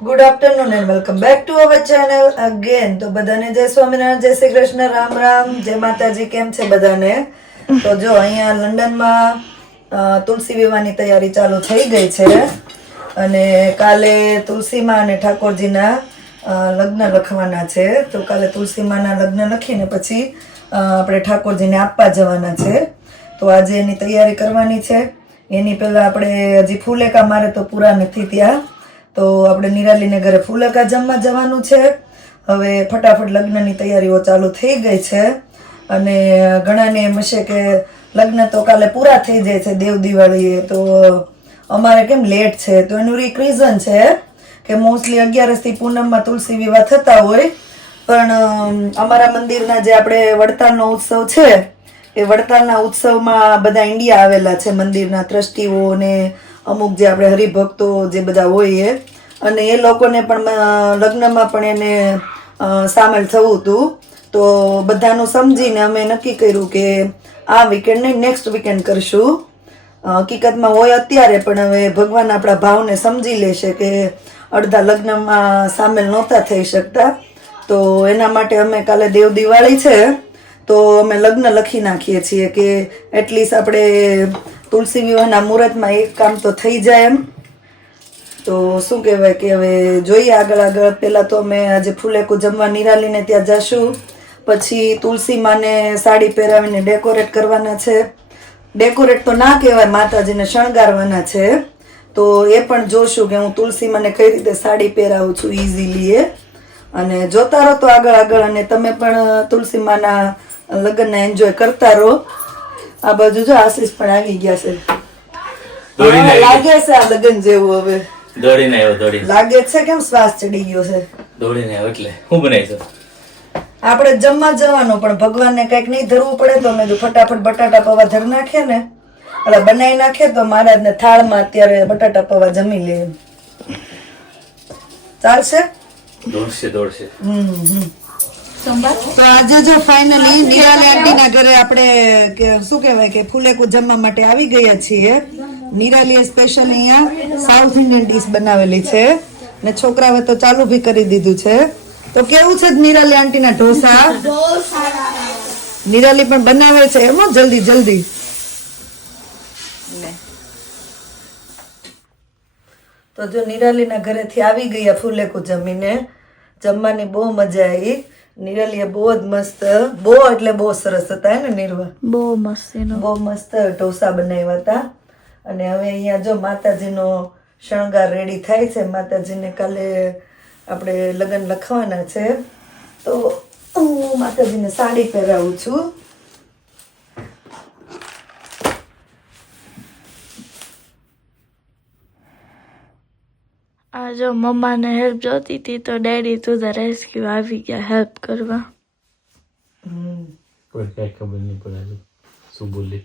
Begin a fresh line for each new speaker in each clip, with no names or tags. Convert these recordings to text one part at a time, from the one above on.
Good afternoon and welcome back to our channel again તો બધાને જય સ્વામિનારાયણ, જય શ્રી કૃષ્ણ, રામ રામ, જય માતાજી, કેમ છે બધાને? તો જો અહીંયા લંડનમાં તુલસી વિવાહની તૈયારી ચાલુ થઈ ગઈ છે અને કાલે તુલસીમાં અને ઠાકોરજીના લગ્ન લખવાના છે. તો કાલે તુલસીમાના લગ્ન લખીને પછી આપણે ઠાકોરજીને આપવા જવાના છે. તો આજે એની તૈયારી કરવાની છે. એની પહેલાં આપણે હજી ફૂલેકા મારે તો પૂરા નથી ત્યાં તો આપણે નિરાલીને ઘરે ફૂલકા જમવા જવાનું છે. હવે ફટાફટ લગ્નની તૈયારીઓ ચાલુ થઈ ગઈ છે અને ઘણાને એમ હશે કે લગ્ન તો કાલે પૂરા થઈ જાય છે દેવ દિવાળીએ, તો અમારે કેમ લેટ છે? તો એનું એક રીઝન છે કે મોસ્ટલી અગિયારસથી પૂનમમાં તુલસી વિવાહ થતા હોય, પણ અમારા મંદિરના જે આપણે વડતાલનો ઉત્સવ છે, એ વડતાલના ઉત્સવમાં બધા ઇન્ડિયા આવેલા છે મંદિરના ટ્રસ્ટીઓ ને અમુક જે આપણે હરિભક્તો જે બધા હોય એ, અને એ લોકોને પણ લગ્નમાં પણ એને સામેલ થવું હતું. તો બધાનું સમજીને અમે નક્કી કર્યું કે આ વીકેન્ડ નહીં નેક્સ્ટ વીકેન્ડ કરશું. હકીકતમાં હોય અત્યારે, પણ હવે ભગવાન આપણા ભાવને સમજી લેશે કે અડધા લગ્નમાં સામેલ નહોતા થઈ શકતા. તો એના માટે અમે કાલે દેવ દિવાળી છે. તો અમે લગ્ન લખી નાખીએ છીએ કે એટલીસ્ટ આપણે તુલસી વિવાહના મુહૂર્તમાં એક કામ તો થઈ જાય એમ. તો શું કહેવાય કે હવે જોઈએ આગળ આગળ. પહેલાં તો અમે આજે ફૂલેકું જમવા નિરાલીને ત્યાં જશું. પછી તુલસી માને સાડી પહેરાવીને ડેકોરેટ કરવાના છે. ડેકોરેટ તો ના કહેવાય, માતાજીને શણગારવાના છે. તો એ પણ જોશું કે હું તુલસી મને કઈ રીતે સાડી પહેરાવું છું ઇઝીલી એ. અને જોતા રહો તો આગળ આગળ અને તમે પણ તુલસી માના લગ્નને એન્જોય કરતા રહો. આ બાજુ જો આશીષ પણ આવી ગયા છે.
દોડીને
લાગે છે આ લગ્ન જેવું હવે.
દોડીને આવ્યો દોડીને.
લાગે છે કેમ શ્વાસ ચડી ગયો છે?
દોડીને આવ્યો એટલે. હું બનાવીશું
આપણે જમવા જવાનું પણ ભગવાનને કંઈક નહીં ધરવું પડે તો અમે ફટાફટ બટાટા પૌવા ધર નાખે ને એટલે બનાવી નાખે તો મહારાજને થાળમાં અત્યારે બટાટા પૌવા જમી લે. ચાલશે?
દોડશે દોડશે.
હમ હમ. તો આજે જો ફાઇનલી નિરાલી આંટીના ઘરે આપણે શું કહેવાય કે ફૂલેકુ જમવા માટે આવી ગયા છીએ. નિરાલીએ સ્પેશિયલ અહીંયા સાઉથ ઇન્ડિયન ડીશ બનાવેલી છે. ને છોકરાઓએ તો ચાલુ બી કરી દીધું છે. તો કેવું છે નિરાલી આંટીના ઢોસા? નિરાલી પણ બનાવે છે. એમ જલ્દી જલ્દી. તો જો નિરાલીના ઘરેથી આવી ગયા ફૂલેકુ જમીને જમવાની બહુ મજા આવી નિરાલીએ બહુ જ મસ્ત બહુ એટલે બહુ સરસ હતા ને નિર્વા?
બહુ મસ્ત એનો.
બહુ મસ્ત ઢોસા બનાવ્યા હતા. અને હવે અહીંયા જો માતાજીનો શણગાર રેડી થાય છે. માતાજીને કાલે આપણે લગ્ન લખવાના છે. તો હું માતાજીને સાડી પહેરાવું છું.
આ જો મમ્માને હેલ્પ જોતી હતી તો ડેડી ટુ ધ રેસ્ક્યુ આવી ગયા હેલ્પ કરવા.
હમ
કોઈ કઈ ખબર નહીં પડે શું બોલી.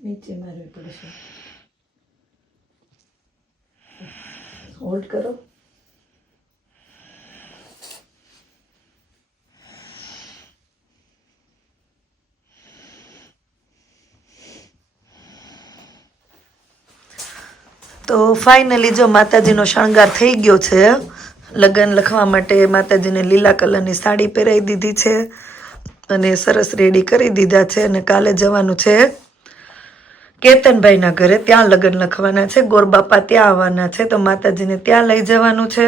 નીચે મારવી પડશે. હોલ્ડ કરો. તો ફાઇનલી જો માતાજીનો શણગાર થઈ ગયો છે, લગ્ન લખવા માટે માતાજીને લીલા કલરની સાડી પહેરાવી દીધી છે અને સરસ રેડી કરી દીધા છે અને કાલે જવાનું છે કેતનભાઈના ઘરે. ત્યાં લગ્ન લખવાના છે ગોરબાપા ત્યાં આવવાના છે, તો માતાજીને ત્યાં લઈ જવાનું છે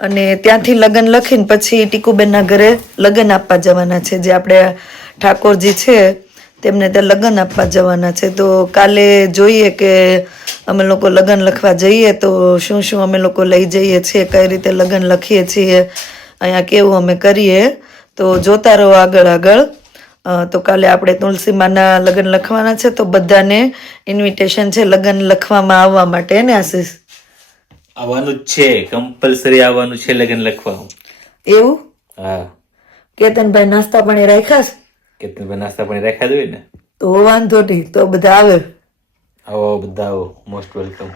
અને ત્યાંથી લગ્ન લખીને પછી ટીકુબેનના ઘરે લગ્ન આપવા જવાના છે, જે આપણે ઠાકોરજી છે તેમને ત્યાં લગ્ન આપવા જવાના છે. તો કાલે જોઈએ કે અમે લોકો લગ્ન લખવા જઈએ તો શું શું અમે લોકો લઈ જઈએ છીએ કઈ રીતે લગ્ન લખીએ છીએ અહીંયા કેવું અમે કરીએ. તો જોતા રહો આગળ આગળ. તો કાલે આપણે તુલસીમાના લગ્ન લખવાના છે. તો બધાને ઇન્વિટેશન છે લગ્ન લખવામાં આવવા માટે ને આશીષ?
આવવાનું જ છે. કમ્પલસરી આવવાનું છે લગ્ન લખવા
એવું?
હા.
કેતનભાઈ નાસ્તા પણ રાખ્યા છે?
કેટલી નાસ્તા પાણી રાખ્યા જોઈએ ને?
તો વાંધો નહીં તો બધા આવે.
આવો બધા આવો. મોસ્ટ વેલકમ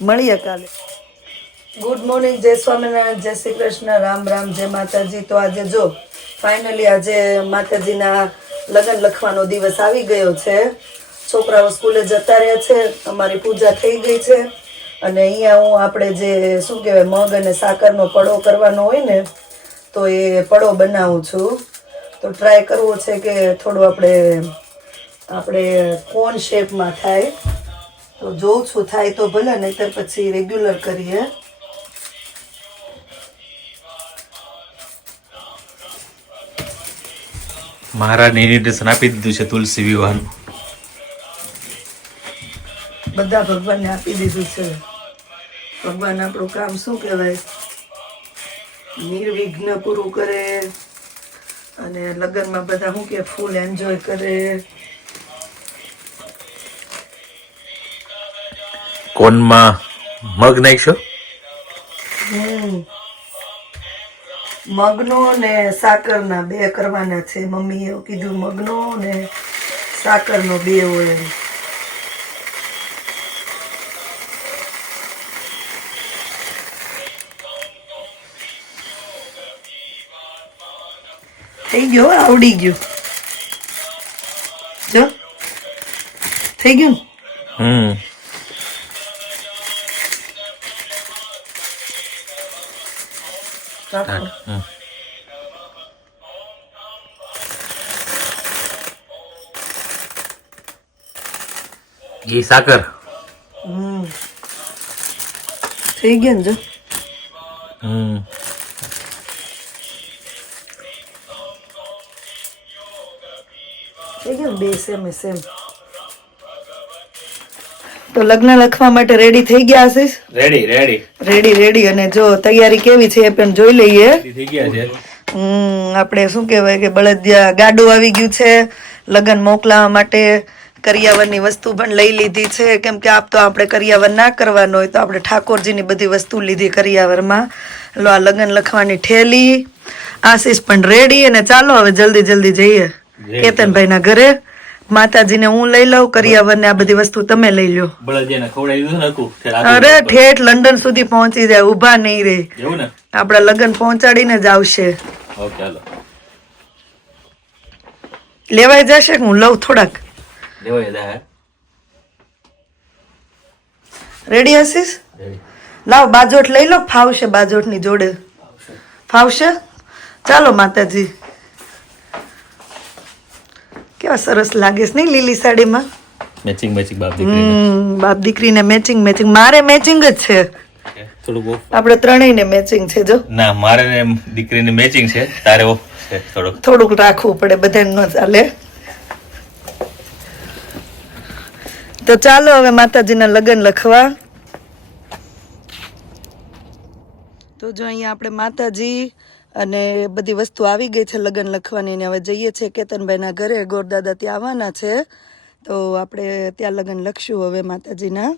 મળીએ કાલે. ગુડ મોર્નિંગ જય સ્વામિનારાયણ જય શ્રી કૃષ્ણ. રામ રામ જય માતાજી. તો આજે જો ફાઇનલી આજે માતાજીના લગ્ન લખવાનો દિવસ આવી ગયો છે. છોકરાઓ સ્કૂલે જતા રહ્યા છે. અમારી પૂજા થઈ ગઈ છે. અને અહીંયા હું આપણે જે શું કહેવાય મગ અને સાકરનો પડો કરવાનો હોય ને તો એ પડો બનાવું છું. તો ટ્રાય કરવો છે કે થોડું આપણે આપણે કોન શેપમાં થાય. તો જોઉં છું થાય તો ભલે નહીતર પછી રેગ્યુલર કરીએ.
મહારાજને ઇન્વિટેશન આપી દીધું છે તુલસી વિવાહનું.
બધા ભગવાનને આપી દીધું છે. ભગવાન આપણું કામ શું કહેવાય? નિર્વિઘ્ન પૂરું કરે અને લગ્નમાં બધા શું કે ફૂલ એન્જોય કરે
કોનમાં મગ નાખશો.
મગનો ને સાકરના બે કરવાના છે મમ્મીએ એવું કીધું મગનો ને સાકરનો બે હોય એમ. થઈ ગયો આવડી ગયું. જો થઈ ગયું?
હમ. ઘી સાકર.
હમ. થઈ ગયા ને જો?
હમ.
થઈ ગયું બે સેમ સેમ? તો લગ્ન લખવા માટે રેડી થઈ ગયા Ashish
ready ready
ready ready અને જો તૈયારી કેવી છે એ પણ જોઈ લઈએ.
થઈ ગયા છે.
હમ આપણે શું કહેવાય કે બળદિયા ગાડું આવી ગયું છે. લગ્ન મોકલાવા માટે કરિયાવરની વસ્તુ પણ લઈ લીધી છે. કેમ કે આપ તો આપણે કરિયાવર ના કરવાનો હોય તો આપણે ઠાકોરજીની બધી વસ્તુ લીધી કરિયાવરમાં. લો આ લગ્ન લખવાની ઠેલી આશીષ પણ રેડી અને ચાલો હવે જલ્દી જલ્દી જઈએ. કેતનભાઈના ઘરે. માતાજીને હું લઈ લઉં કરિયાવર ને આ બધી વસ્તુ તમે લઈ લો
બળદિયાને ખવડાવી દીધું ને આખું? તે રાત્રે
અરે ઠેઠ લંડન સુધી પહોંચી જાય ઊભા નહીં રે. આપડા લગ્ન પહોંચાડીને જ આવશે. લેવાય જશે કે હું લઉં થોડાક? રેડી
હશીસ
લાવ બાજોટ લઈ લો ફાવશે બાજોટની જોડે ફાવશે? ચાલો માતાજી. કેવા સરસ લાગે છે નહીં લીલી સાડીમાં?
મેચિંગ મેચિંગ બાપ
દીકરી બાપ દીકરીને મેચિંગ મેચિંગ મારે મેચિંગ જ છે.
થોડુંક off.
આપણે ત્રણેયને મેચિંગ છે જો.
ના મારે ને દીકરીને મેચિંગ છે તારે ઓફ છે થોડુંક.
થોડુંક રાખવું પડે બધાને ન ચાલે. તો ચાલો હવે માતાજીના લગ્ન લખવા. તો જો અહીંયા આપણે માતાજી અને બધી વસ્તુ આવી ગઈ છે લગ્ન લખવાની ને હવે જઈએ છીએ કેતનભાઈના ઘરે. ગોરદાદા ત્યાં આવવાના છે. તો આપણે ત્યાં લગ્ન લખશું હવે માતાજીના.